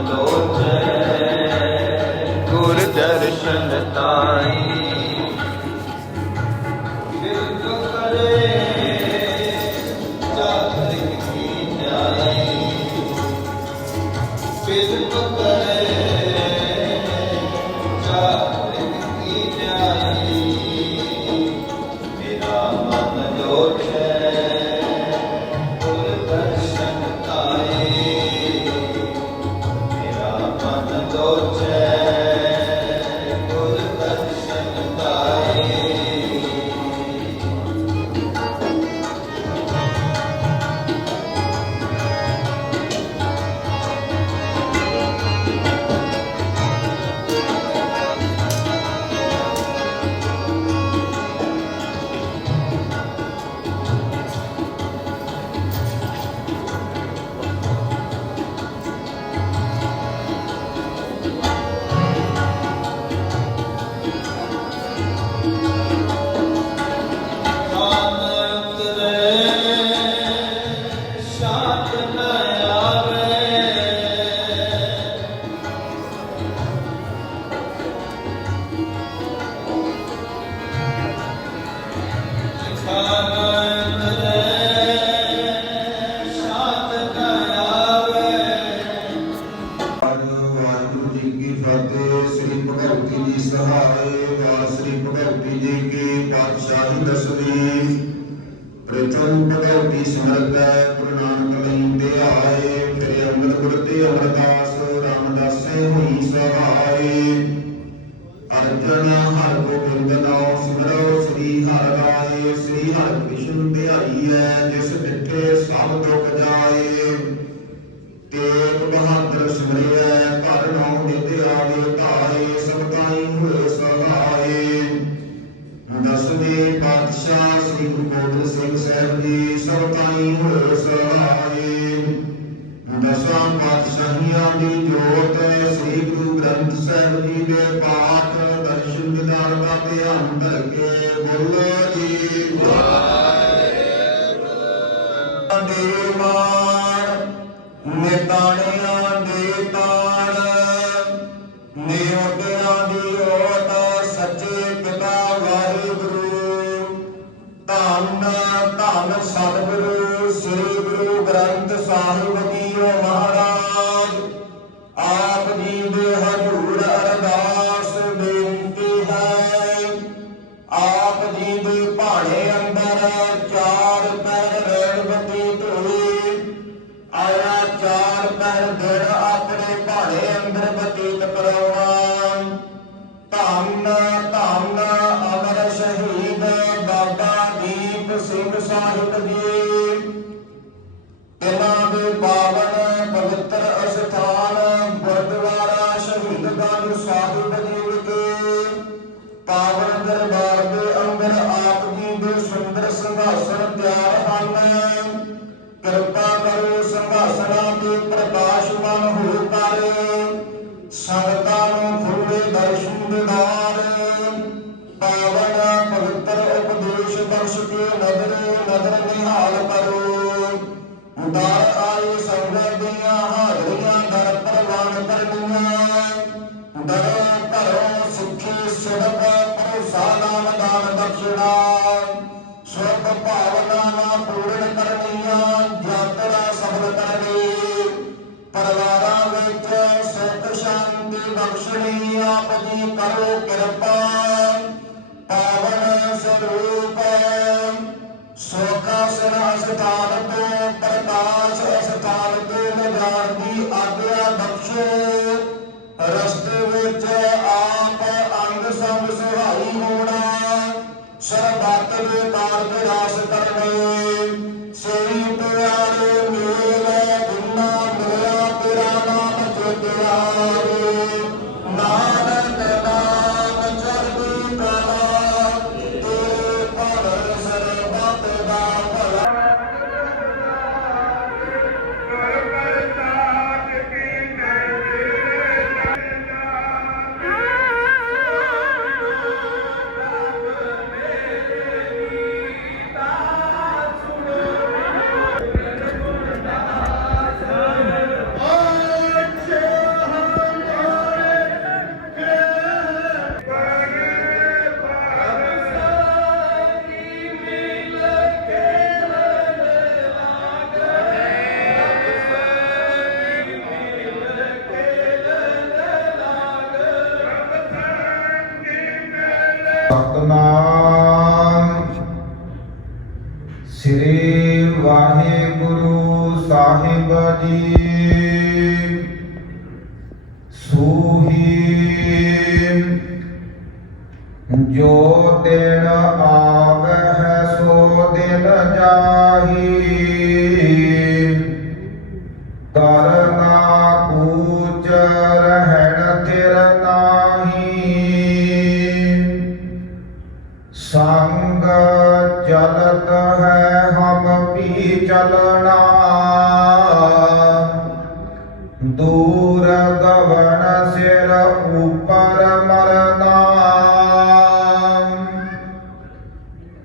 ਲੋਚੈ ਗੁਰ ਦਰਸ਼ਨ ਤਾ ਫਤਿਹ ਸ੍ਰੀ ਭਗਵਤੀ ਜੀ ਸਹਾਰੇ ਵਾਸਰੀ ਭਗਵਤੀ ਜੀ ਕੀ ਪਾਤਸ਼ਾਹੀ ਦਸਵੀਂ ਪ੍ਰਥਮ ਭਗਵਤੀ ਸਮਰਤਾ ਗੁਰੂ ਨਾਨਕ ਲਈ ਧਿਆਏ ਫਿਰ ਅੰਮ੍ਰਿਤ ਗੁਰ ਤੇ ਅਮਰਦਾਸ, ਰਾਮਦਾਸੇ ਹੋਈ ਸਹਾਰੇ ਅਰਜਨ ਹਰ ਗੁਰੂ ਗੋਬਿੰਦ ਸਿੰਘ ਸਾਹਿਬ ਜੀ ਸਭ ਤਾਈ ਹੋ ਸਹਾਈ ਦਸਾਂ ਪਾਤਸ਼ਾਹੀਆਂ ਦੀ ਜੋਤ ਸ੍ਰੀ ਗੁਰੂ ਗ੍ਰੰਥ ਸਾਹਿਬ ਜੀ ਦੇ ਪਾਠ, ਦਰਸ਼ਨ ਦਿਦਾਰ ਦਾ ਧਿਆਨ ਧਰ ਦਾਲ ਕਰੋ। ਦਾਲ ਸਤਨਾਮ। ਸ੍ਰੀ ਵਾਹਿਗੁਰੂ ਸਾਹਿਬ ਜੀ। ਸੂਹੀ ਜੋ ਦੇਣ ਆਵੇ ਹੈ ਸੋ ਦੇਣ ਜਾਹੀ।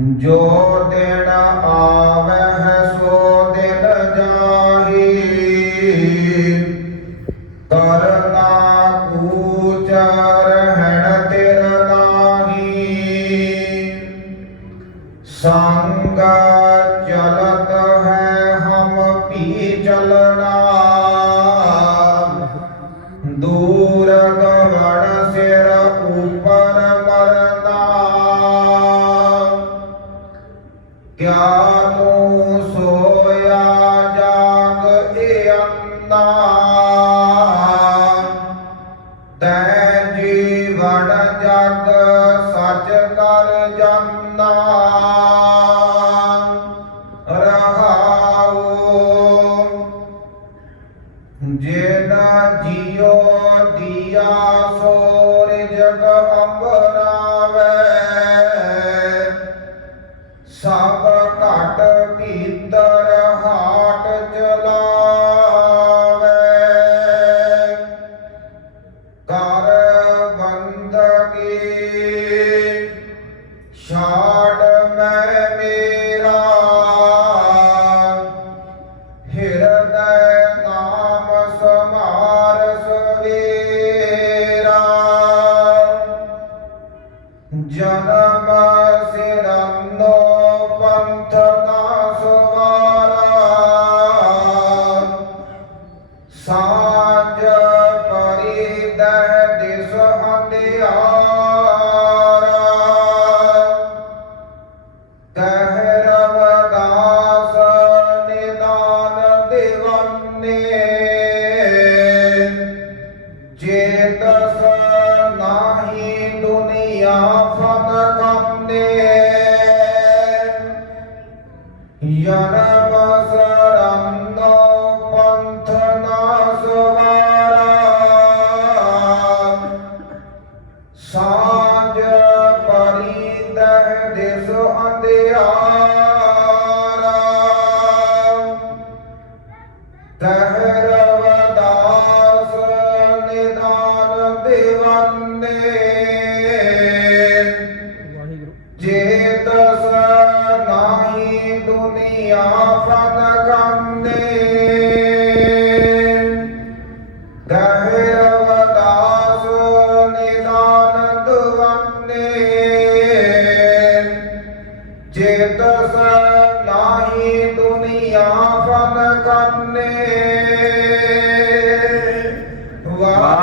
ਜੋ ਦੇਣਾ ਆਵੇ ਅਵਤਾਰ ਤੈ ਜੀਵਨ ਜਗ ਸੱਚ ਕਰ ਜਾਂਦਾ ਰਹਾਉ ਜਿਨ ਜਿਉ ਦਿਆ ਸੋਰ ਜਗ 자 ਵਾਹਿਗੁਰੂ। ਜੇ ਦਸਾ ਨਾਹੀ ਦੁਨੀਆ ਫਤ ਚੇਤਸ ਨਾਹੀ ਦੁਨੀਆ ਫਨ ਕੰਨ